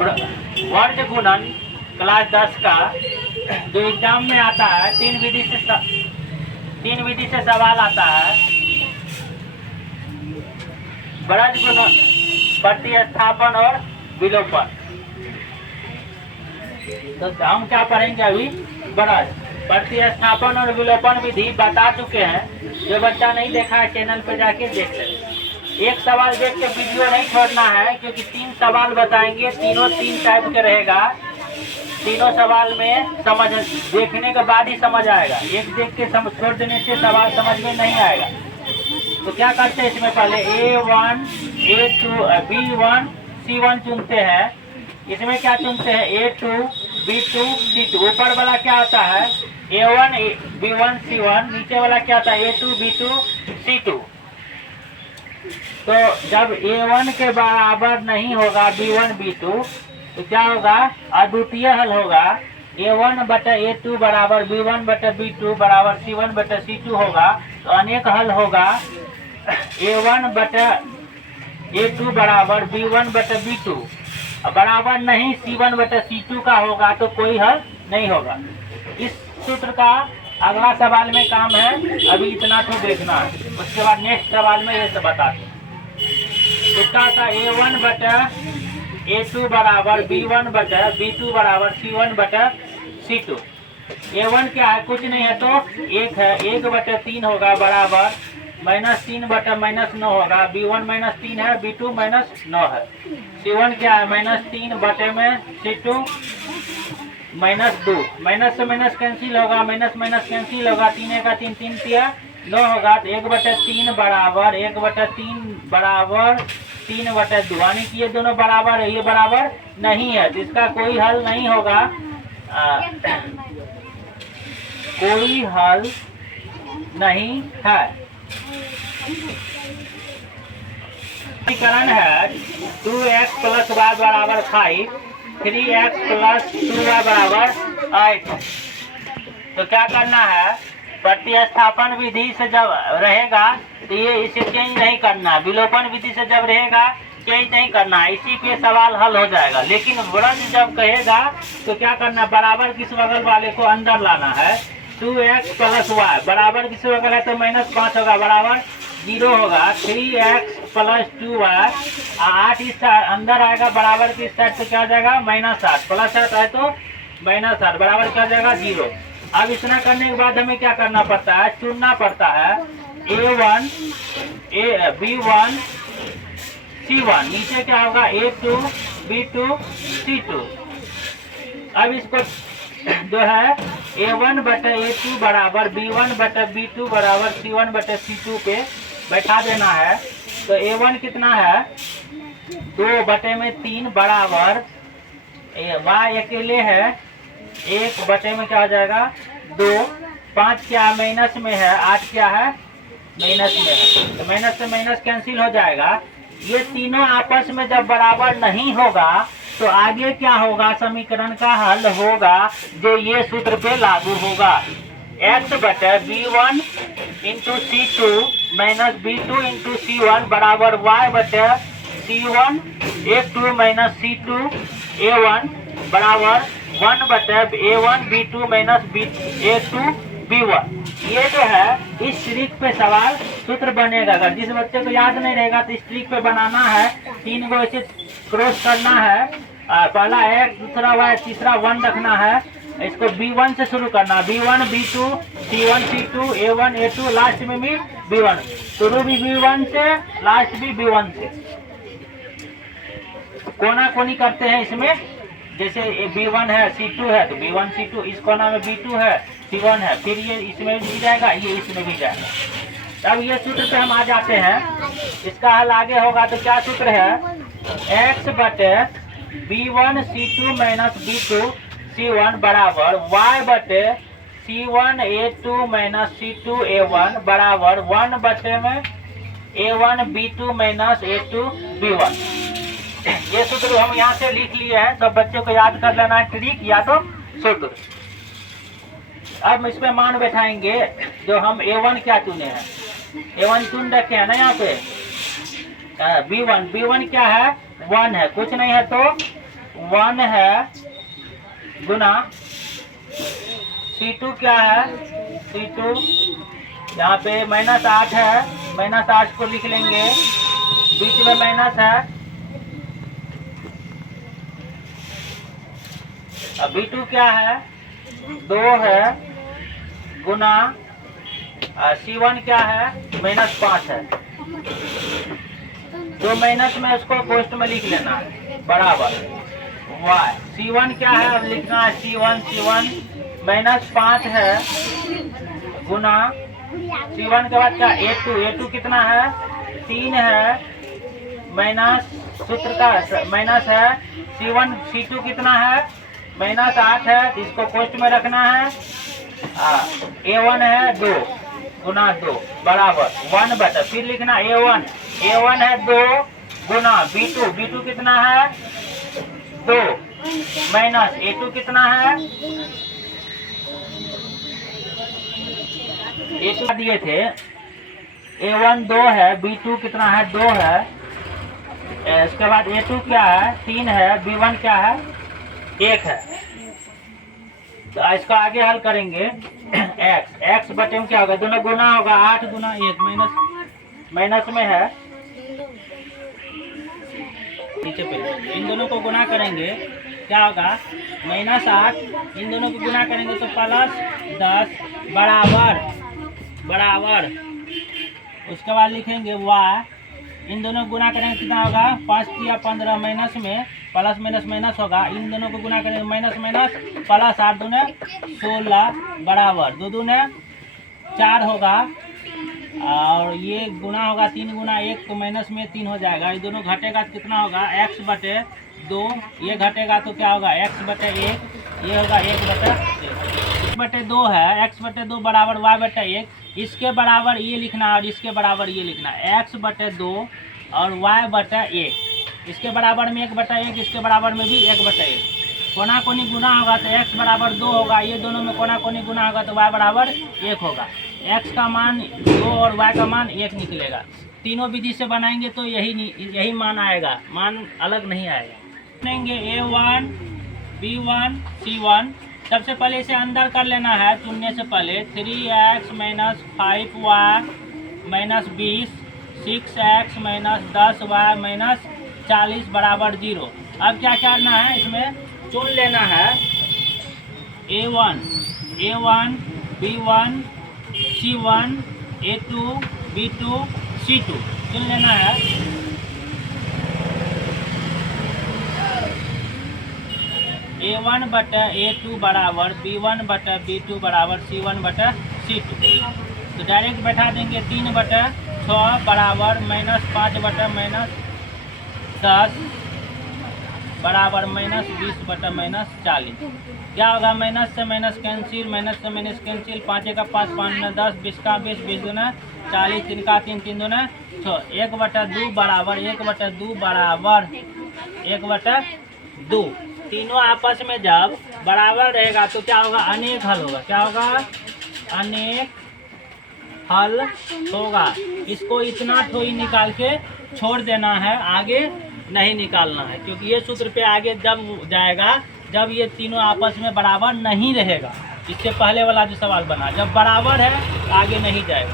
वर्ग गुणन क्लास 10 का जो एग्जाम में आता है, तीन विधि से सवाल आता है। वर्ग गुणन, प्रतिस्थापन और विलोपन। तो हम क्या पढ़ेंगे अभी? वर्ग, प्रतिस्थापन और विलोपन विधि बता चुके हैं। जो बच्चा नहीं देखा है चैनल पे जाके देख ले। एक सवाल देख के वीडियो नहीं छोड़ना है, क्योंकि 3 सवाल बताएंगे, तीनों 3 टाइप के रहेगा। तीनों सवाल में समझ देखने के बाद ही समझ आएगा। एक देख के छोड़ देने से सवाल समझ में नहीं आएगा। तो क्या करते हैं इसमें? पहले A1, A2, B1, C1 चुनते हैं। इसमें क्या चुनते हैं? A2, B2, C2। ऊपर वाला क्या होता है? A1, B1, C1। नीचे वाला क्या होता है? A2, B2, C2। तो जब A1 के बराबर नहीं होगा B1, B2, तो क्या होगा? अद्वितीय हल होगा। A1 बटा A2 बराबर B1 बटा B2 बराबर C1 बटा C2 होगा। तो अनेक हल होगा। A1 बटा A2 बराबर B1 बटा B2 बराबर नहीं C1 बटा C2 का होगा, तो कोई हल नहीं होगा। इस सूत्र का अगला सवाल में काम है, अभी इतना तो देखना है। उसके बाद नेक्स्ट सवाल में ये सब बताते हैं। इसका था A1 बटा A2 बराबर B1 बटा B2 बराबर C1 बटा C2। A1 क्या है? कुछ नहीं है, तो 1 है। 1 बटा 3 होगा बराबर -3 बटा -9 होगा। B1 -3 है, B2 -9 है। C1 क्या है? -3 बटे में C2 -2। माइनस से माइनस कैंसिल होगा, माइनस माइनस कैंसिल होगा। 3 का 3, 3 तिया 9 होगा। तो 1 बटा 3 बराबर 1 बटा 3 बराबर 3 बटा 2, यानी कि ये दोनों बराबर है। ये बराबर नहीं है, तो इसका कोई हल नहीं होगा। कोई हल नहीं है। समीकरण है 2x + y बराबर 5, 3x + 2y बराबर 8। तो क्या करना है? प्रतिस्थापन विधि से जब रहेगा तो ये इसे चेंज नहीं करना। विलोपन विधि से जब रहेगा चेंज नहीं करना, इसी पे सवाल हल हो जाएगा। लेकिन वर्ग जब कहेगा तो क्या करना? बराबर किस बगल वाले को अंदर लाना है। 2x + y बराबर किस बगल है? तो -5 होगा, बराबर 0 होगा। 3x + 2y, 8 इस अंदर आएगा, बराबर की साइड पे क्या आ जाएगा? -8। +8 है तो -8 बराबर क्या आ जाएगा? 0। अब इतना करने के बाद हमें क्या करना पड़ता है? चुनना पड़ता है। A1, B1, C1। नीचे क्या होगा? A2, B2, C2। अब इसको जो है A1 बटा A2 बराबर B1 बटा B2 बराबर C1 बटा C2 पे बैठा देना है। तो A1 कितना है? 2 बटे में 3 बराबर y अकेले है, 1 बटे में क्या हो जाएगा? 2। 5 क्या माइनस में है, 8 क्या है? माइनस में है। तो माइनस से माइनस कैंसिल हो जाएगा। ये तीनों आपस में जब बराबर नहीं होगा तो आगे क्या होगा? समीकरण का हल होगा जो ये सूत्र पे लागू होगा। x बटा B1 into C2 minus B2 into C1 बराबर y बटा C1 A2 minus C2 A1 बराबर 1 बटा A1 B2 minus A2 B1। ये जो है इस ट्रिक पे सवाल सूत्र बनेगा। अगर जिस बच्चे को याद नहीं रहेगा तो इस ट्रिक पे बनाना है। 3 को ऐसे क्रॉस करना है। पहला x, दूसरा y, तीसरा 1 रखना है। इसको B1 से शुरू करना, B1 B2 C1 C2 A1 A2, last में भी B1। शुरू भी B1 से, लास्ट भी B1 से। कोना कोनी करते हैं इसमें। जैसे B1 है, C2 है, तो B1 C2। इस कोना में B2 है, C1 है, फिर ये इसमें भी जाएगा, ये इसमें भी जाएगा। अब ये सूत्र पे हम आ जाते हैं। इसका हल आगे होगा तो क्या सूत्र है? x बटे B1 C2 minus B2 C1 बराबर y बटे C1 A2 minus C2 A1 बराबर 1 बटे में A1 B2 minus A2 B1। ये सूत्र हम यहाँ से लिख लिए हैं, सब बच्चों को याद कर लेना है, ट्रिक या तो सूत्र। अब इसमें मान बैठाएंगे जो हम A1 क्या चुने हैं। A1 चुन रखे हैं ना यहाँ पे। B1 क्या है? 1 है, कुछ नहीं है तो 1 है गुना C2 क्या है, C2 यहाँ पे -8 है, -8 को लिख लेंगे, बीच में माइनस है। अब B2 क्या है, 2 है गुना C1 क्या है, -5 है। जो माइनस में उसको पोस्ट में लिख लेना है, बराबर y। C1 क्या है, अब लिखना है C1 -5 है गुना C1 के बाद क्या, A2 कितना है, 3 है, माइनस सूत्र का माइनस है। C2 कितना है, -8 है, इसको पोस्ट में रखना है। A1 है 2 गुना 2 बराबर 1/, फिर लिखना A1 है 2 गुना B2 कितना है, 2 माइनस A2 कितना है, A2 दिए थे, A1 2 है, B2 कितना है, 2 है। इसके बाद A2 क्या है, 3 है, B1 क्या है, 1 है। तो इसको आगे हल करेंगे। x बटे में क्या होगा, दोनों गुना होगा, 8 गुना 1 माइनस में है, नीचे पे इन दोनों को गुना करेंगे, क्या होगा, -8, इन दोनों को गुना करेंगे तो +10 बराबर। उसके बाद लिखेंगे y, इन दोनों को गुना करेंगे कितना होगा, 5 या 15, माइनस में प्लस माइनस होगा, इन दोनों को गुना करेंगे माइनस प्लस 8 दूने 16 बराबर 2 दूने 4 होगा, और ये गुना होगा 3 गुना 1 तो माइनस में 3 हो जाएगा। ये दोनों घटेगा तो कितना होगा, x/2, ये घटेगा तो क्या होगा, x/1, ये होगा 1/2 है, x/2 बराबर y/1, इसके बराबर ये लिखना और इसके बराबर ये लिखना, x/2 और y/1, इसके बराबर में 1/1, इसके बराबर में भी 1/1। कोना कोनी गुना होगा तो x बराबर 2 होगा, ये दोनों में कोना कोनी गुना होगा तो y बराबर 1 होगा। x का मान 2 और y का मान 1 निकलेगा। तीनों विधि से बनाएंगे तो यही मान आएगा, मान अलग नहीं आएगा। बनेंगे A1 B1 C1। सबसे पहले इसे अंदर कर लेना है, चुनने से पहले 3x - 5y - 20, 6x - 10y - 40 बराबर 0। अब क्या करना है, इसमें चुन लेना है A1 B1 C1 A2 B2 C2 चुन लेना है। A1/A2 बराबर B1/B2 बराबर C1/C2। तो डायरेक्ट बैठा देंगे, 3/6 बराबर -5/-10 बराबर -20/-40। क्या होगा, माइनस से माइनस कैंसिल, माइनस से माइनस कैंसिल, 5 का 5, 5 में 10, 20 का 20, 20 दूना 40, 3 का 3, 3 दूना 6, 1/2 बराबर 1/2 बराबर 1/2। तीनों आपस में जब बराबर रहेगा तो क्या होगा, अनेक हल होगा। क्या होगा, अनेक हल होगा। इसको इतना थोड़ी निकाल के छोड़ देना है, आगे नहीं निकालना है, क्योंकि ये सूत्र पे आगे जब जाएगा जब ये तीनों आपस में बराबर नहीं रहेगा। इससे पहले वाला जो सवाल बना, जब बराबर है आगे नहीं जाएगा।